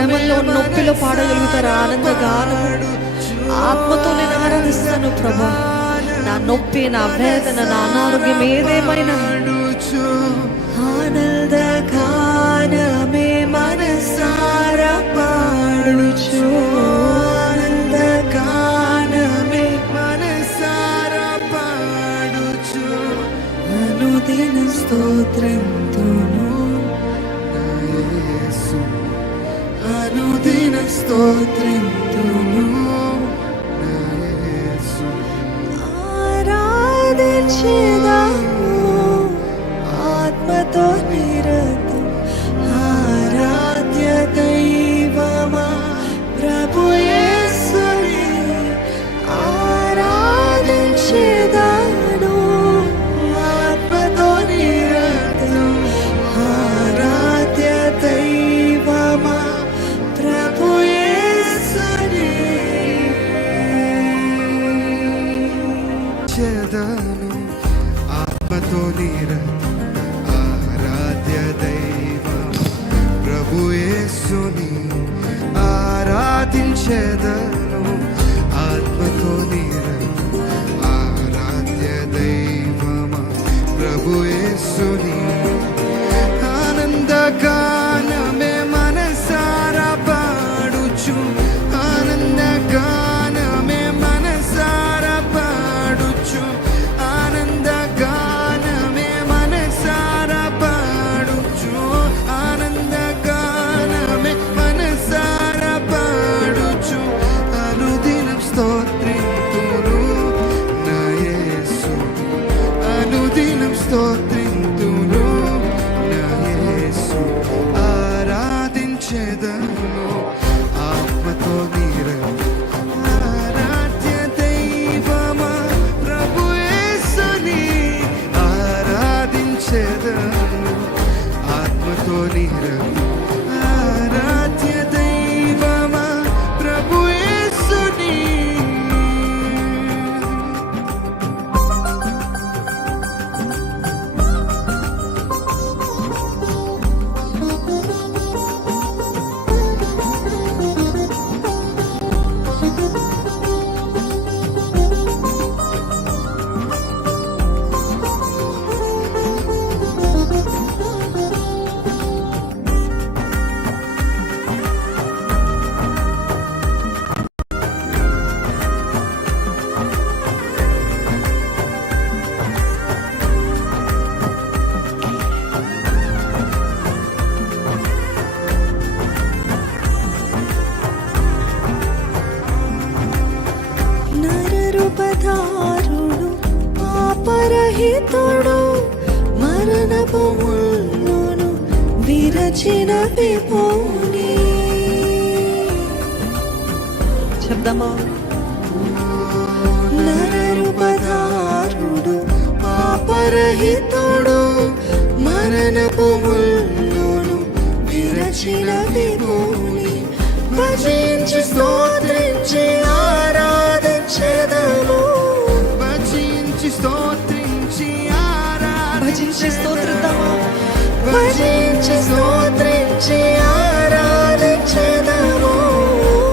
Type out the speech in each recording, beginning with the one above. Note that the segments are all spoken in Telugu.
శ్రమల్లో నొప్పిలో పాడగలుగుతారా ఆనంద గానము? ఆత్మతో నేను ఆరాధిస్తాను ప్రభా. నా నొప్పి, నా వేదన, నా అనారోగ్యం ఏదేమైనా ఆనంద గానమే మనసారా పాడుచు, ఆనంద గానమే మనసారా పాడుచు, అనుదిన స్తోత్రంతోను అనుదిన స్తోత్రంతోను ఆరాధించెదము ఆత్మతో నిరతం. ఆరాధ్య దైవమా ప్రభు యేసుని ఆరాధించెదను ఆత్మతో నిరతం. ఆరాధ్య దైవమా ప్రభు యేసుని చెదను ఆత్మతో నిరతం. ఆరాధ్య దైవం ప్రభు యేసుని ఆరాధించెదను ఆత్మతో నిరతం. ఆరాధ్య దైవమా ప్రభు యేసుని ఆనంద గానమే మనసారా పాడుచు, ఆనంద గానమే మనసారా పాడుచు, ఆనంద గానమే మనసారా పాడుచు, ఆనంద గానమే మనసారా పాడుచు, అనుదినం స్తోత్రింతును నా యేసు, అనుదినం స్తోత్రింతును నా యేసు. ఆరాధించెదను ఆత్మతో నిరతం. ఆరాధ్య దైవమా ప్రభు యేసుని ఆరాధించెదను ఆత్మతో నిరతం. ఆరాధ్య దైవమా ప్రభు యేసుని. నరరూపధారుడు పాపరహితుడు మరణపు ముళ్ళును విరచిన విభూని. శబ్దమా. నరరూపధారుడు పాపరహితుడు మరణపు ముళ్ళును విరచిన విభూని. భజించి స్తోత్రించి ఆరాధించెదను, భజించి స్తోత్రించి భజించి స్తోత్రిద్దామా. భజించి స్తోత్రించి ఆరాధించెదను,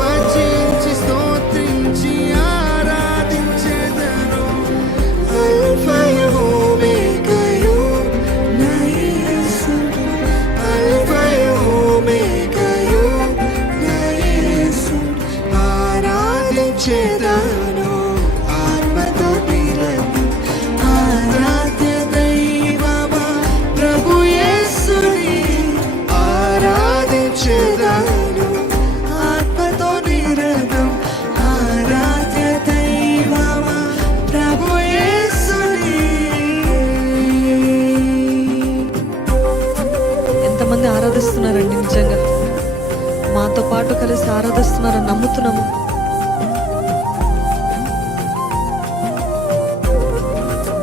భజించి స్తోత్రించి ఆరాధించెదను. అల్ఫయు ఓమేగయు నా యేసుడు, అల్ఫయు ఓమేగయు నా యేసుడు. ఆరాధించెదను ఆత్మతో నిరతం. ఆరాధ్య దైవమా ప్రభు యేసుని ఆరాధించెదను ఆత్మతో నిరతం. ఆరాధ్య దైవమా ప్రభు యేసుని. ఎంతమంది ఆరాధిస్తున్నారండి? నిజంగా మాతో పాటు కలిసి ఆరాధిస్తున్నారని నమ్ముతున్నాము.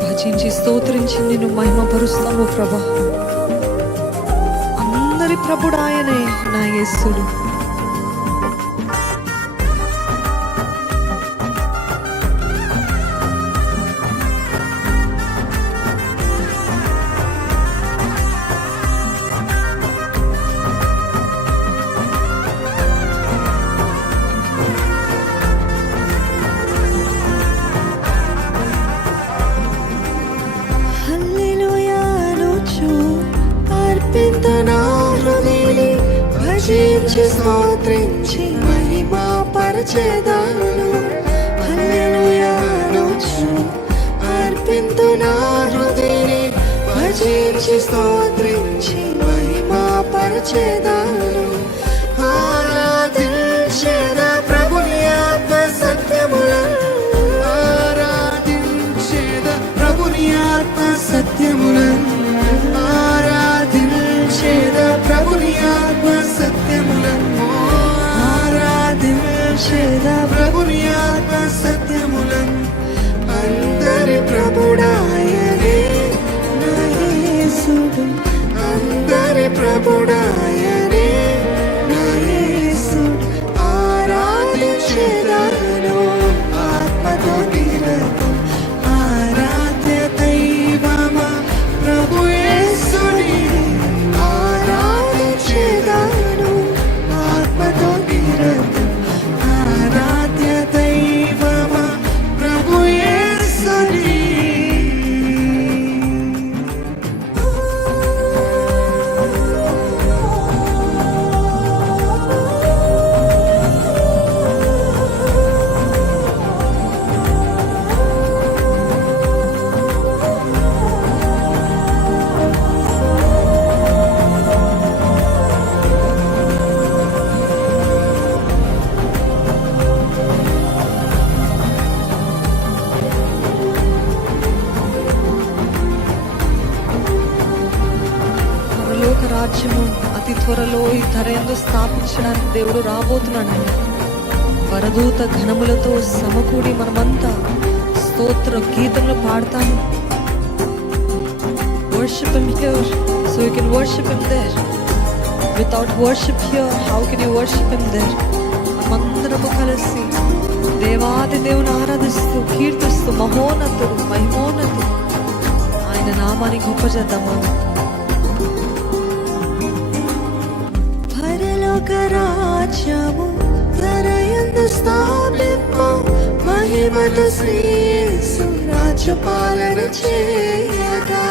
భజించి స్తోత్రించి నిన్ను మహిమపరుస్తాము ప్రభా. అందరి ప్రభుడు ఆయనే నా యేసుడు. స్తుతించి స్తోత్రించి మహిమా పరచెదను. హల్లెలూయా అనుచు అర్పింతు నా హృదయని, భజించి స్తోత్రించి మహిమా పరచెదను. ఆరాధించెద ప్రభుని ఆత్మ సత్యములను, ఆరాధించెద ప్రభుని ఆత్మ సత్యములను, ఆరాధించెద ప్రభుని ఆత్మ సత్యములను, ఆరాధించెద ప్రభుని ఆత్మ సత్యములను. అందరి ప్రభుడాయనే నా యేసుడు, అందరి ప్రభుడాయనే నా యేసుడు. ఆరాధించెదను ఆత్మతో నిరతం, ఆరాధ్య దైవమా ప్రభు యేసుని. ఆరాధించెదను ఆత్మతో నిరతం, ఆరాధ్య దైవమా ప్రభు యేసుని. పరలోక రాజ్యము అతి త్వరలో ఈ ధర యందు స్థాపించడానికి దేవుడు రాబోతున్నాడండి. వరదూత ఘనములతో సమకూడి మనమంతా స్తోత్ర గీతములు పాడతాము. Worship him here so you can worship him there. Without worship here, how can you worship him there? మనమందరము కలిసి దేవాది దేవుని ఆరాధిస్తూ కీర్తిస్తూ మహోన్నతుడు మహిమోన్నతుడు ఆయన నామాన్ని గొప్ప చేద్దాము. పరలోక రాజ్యము ధరయందు స్థాపింపు, మహిమతో శ్రీ యేసు రాజ్యపాలన చేయగా.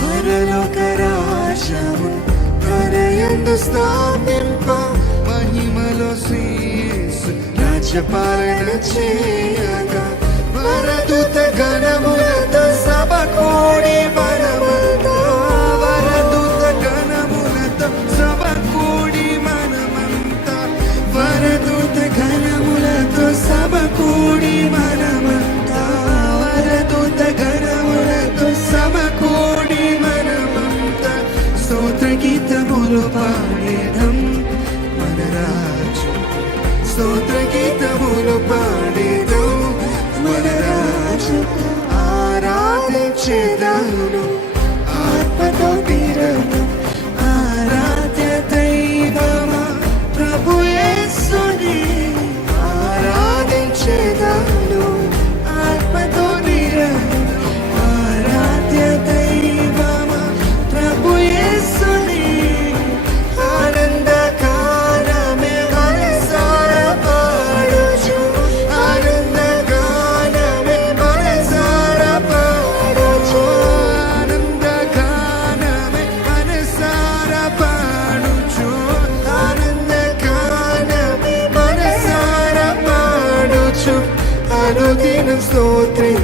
పరలోక రాజ్యము ధరయందు స్థాపింపు, మహిమలో శ్రీ యేసు రాజ్యపాలన చేయగా. వరదూత గణములతో సభ కూడి మనమంతా, వరదూత గణములతో సభ కూడి మనమంతా, వరదూత గణములతో సభ కూడి మనమంతా, వరదూత గణములతో సభ కూడి మనమంతా. స్తోత్ర గీతములు పాడేదం మన రాజు, స్తోత్ర గీతములు పాడేదం మన రాజు. ఆరాధించెదను ఆత్మతో నిరతం, ఆరాధ్య దైవమా ప్రభు యేసుని. ఆరాధించెదను ఆత్మతో నిరతం, ఆరాధ్య దైవమా ప్రభు యేసుని. ఆనందగానమే మనసారా పాడుచు, ఆనందగానమే మనసారా పాడుచు, ఆనందగానమే మనసారా పాడుచు, ఆనందగానమే మనసారా పాడుచు. అనుదినం స్తోత్రం